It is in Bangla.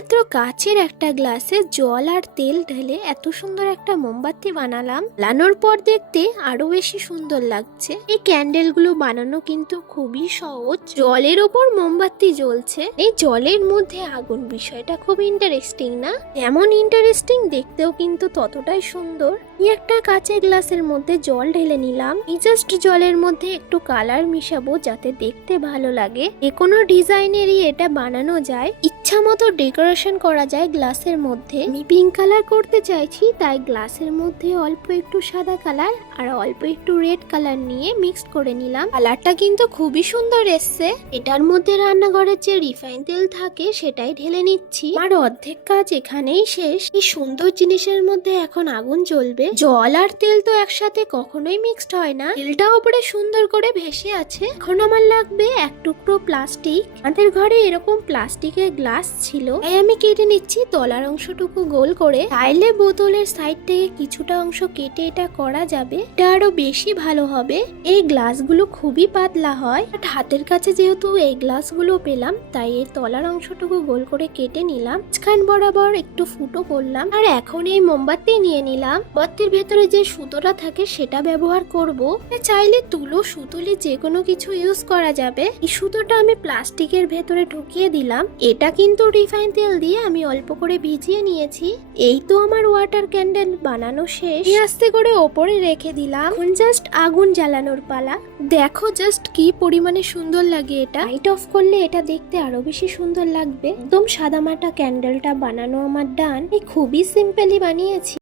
শুধুমাত্র কাচের একটা গ্লাসে জল আর তেল ঢেলে এত সুন্দর একটা মোমবাতি বানালাম। বানানোর পর দেখতে আরো বেশি সুন্দর লাগছে। এই ক্যান্ডেল গুলো বানানো কিন্তু খুবই সহজ। জলের ওপর মোমবাতি জ্বলছে, এই জলের মধ্যে আগুন, বিষয়টা খুব ইন্টারেস্টিং না? যেমন ইন্টারেস্টিং দেখতেও কিন্তু ততটাই সুন্দর। একটা কাচের গ্লাসের মধ্যে জল ঢেলে নিলাম। এই জাস্ট জলের মধ্যে একটু কালার মিশাবো যাতে দেখতে ভালো লাগে। যে কোনো ডিজাইনেরই এটা বানানো যায়, ইচ্ছা মতো ডেকোরেশন করা যায় গ্লাসের মধ্যে। আমি পিঙ্ক কালার করতে চাইছি, তাই গ্লাসের মধ্যে অল্প একটু সাদা কালার আর অল্প একটু রেড কালার নিয়ে মিক্সড করে নিলাম। কালারটা কিন্তু খুবই সুন্দর এসছে। এটার মধ্যে রান্নাঘরের যে রিফাইন তেল থাকে সেটাই ঢেলে নিচ্ছি। আর অর্ধেক কাজ এখানেই শেষ। এই সুন্দর জিনিসের মধ্যে এখন আগুন জ্বলবে। জল আর তেল তো একসাথে কখনোই মিক্সড হয় না। তেলটা উপরে সুন্দর করে ভেসে আছে। এখন আমার লাগবে এক টুকরো প্লাস্টিক। আমাদের ঘরে এরকম প্লাস্টিকের গ্লাস ছিল, তাই আমি কেটে নিচ্ছি তলার অংশটুকু গোল করে। চাইলে বোতলের সাইড থেকে কিছুটা অংশ কেটে এটা করা যাবে, এটা আরো বেশি ভালো হবে। এই গ্লাসগুলো খুবই পাতলা হয়, বাট হাতের কাছে যেহেতু এই গ্লাসগুলো পেলাম, তাই এর তলার অংশটুকু গোল করে কেটে নিলাম। মাঝখান বরাবর একটু ফুটো করলাম। আর এখন এই মোমবাতি নিয়ে নিলাম। বাতির ভেতরে যে সুতোটা থাকে সেটা ব্যবহার করব। চাইলে তুলো, সুতুলি যে কোনো কিছু ইউজ করা যাবে। এই সুতোটা আমি প্লাস্টিকের ভেতরে ঢুকিয়ে দিলাম। এটা কিন্তু রিফাইন তেল দিয়ে আমি অল্প করে ভিজিয়ে নিয়েছি। এই তো আমার ওয়াটার ক্যান্ডেল বানানো শেষ। আস্তে করে ওপরে রেখে দিলাম। এখন জাস্ট আগুন জ্বালানোর পালা। দেখো জাস্ট কি পরিমাণে সুন্দর লাগে এটা। লাইট অফ করলে এটা দেখতে আরো বেশি সুন্দর লাগবে। একদম সাদামাটা ক্যান্ডেলটা বানানো আমার ডান। খুবই সিম্পলি বানিয়েছি।